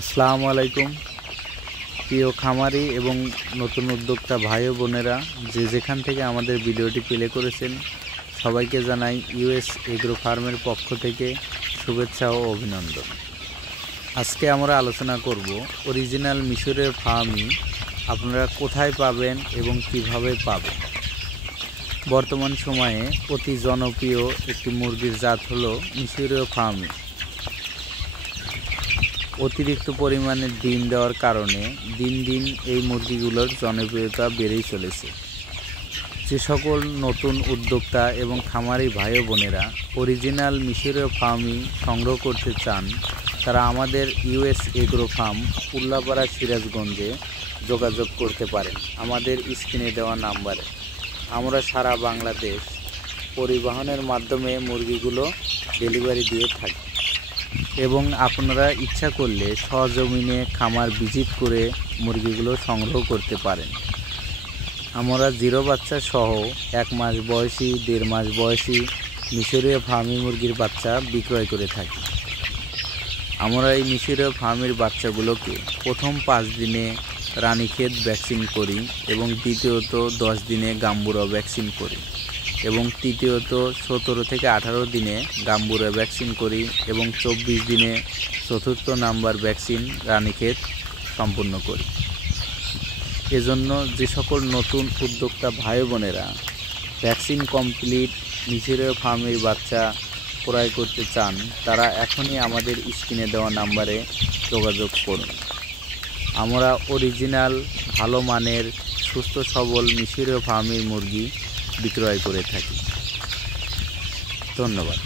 আসসালামু আলাইকুম প্রিয় খামারি এবং নতুন উদ্যোক্তা ভাই ও বোনেরা, যে যেখান থেকে আমাদের ভিডিওটি প্লে করেছেন সবাইকে জানাই ইউএস এগ্রো ফার্মের পক্ষ থেকে শুভেচ্ছা ও অভিনন্দন। আজকে আমরা আলোচনা করব অরিজিনাল মিশরীয় ফার্মিং আপনারা কোথায় পাবেন এবং কিভাবে পাবেন। বর্তমান সময়ে অতি জনপ্রিয় একটি মুরগির জাত হলো মিশরীয় ফার্মিং। অতিরিক্ত পরিমাণে ডিম দেওয়ার কারণে দিন দিন এই মুরগিগুলোর জনপ্রিয়তা বেড়েই চলেছে। যে সকল নতুন উদ্যোক্তা এবং খামারি ভাই ও বোনেরা অরিজিনাল মিশরীয় ফার্মিং সংগ্রহ করতে চান, তারা আমাদের ইউএস এগ্রো ফার্ম উল্লাপাড়া সিরাজগঞ্জে যোগাযোগ করতে পারেন আমাদের স্ক্রিনে দেওয়া নাম্বারে। আমরা সারা বাংলাদেশ পরিবহনের মাধ্যমে মুরগিগুলো ডেলিভারি দিয়ে থাকি এবং আপনারা ইচ্ছা করলে সরজমিনে খামার ভিজিট করে মুরগিগুলো সংগ্রহ করতে পারেন। আমরা জিরো বাচ্চা সহ 1 মাস বয়সী, 1.5 মাস বয়সী মিশরীয় ফার্মি মুরগির বাচ্চা বিক্রয় করে থাকি। আমরা এই মিশরীয় ফার্মের বাচ্চাগুলোকে প্রথম 5 দিনে রানীক্ষেত ভ্যাকসিন করি এবং দ্বিতীয়ত 10 দিনে গাম্বুরা ভ্যাকসিন করি এবং তৃতীয়ত 17 থেকে 18 দিনে গাম্বুরা ভ্যাকসিন করি এবং 24 দিনে চতুর্থ নাম্বার ভ্যাকসিন রানীক্ষেত সম্পূর্ণ করি। এজন্য যে সকল নতুন উদ্যোক্তা ভাই বোনেরা ভ্যাকসিন কমপ্লিট মিশরীয় ফার্মের বাচ্চা ক্রয় করতে চান, তারা এখনই আমাদের স্ক্রিনে দেওয়া নাম্বারে যোগাযোগ করুন। আমরা অরিজিনাল ভালো মানের সুস্থ সবল মিশরীয় ফার্মের মুরগি বিক্রয় করে থাকি। ধন্যবাদ।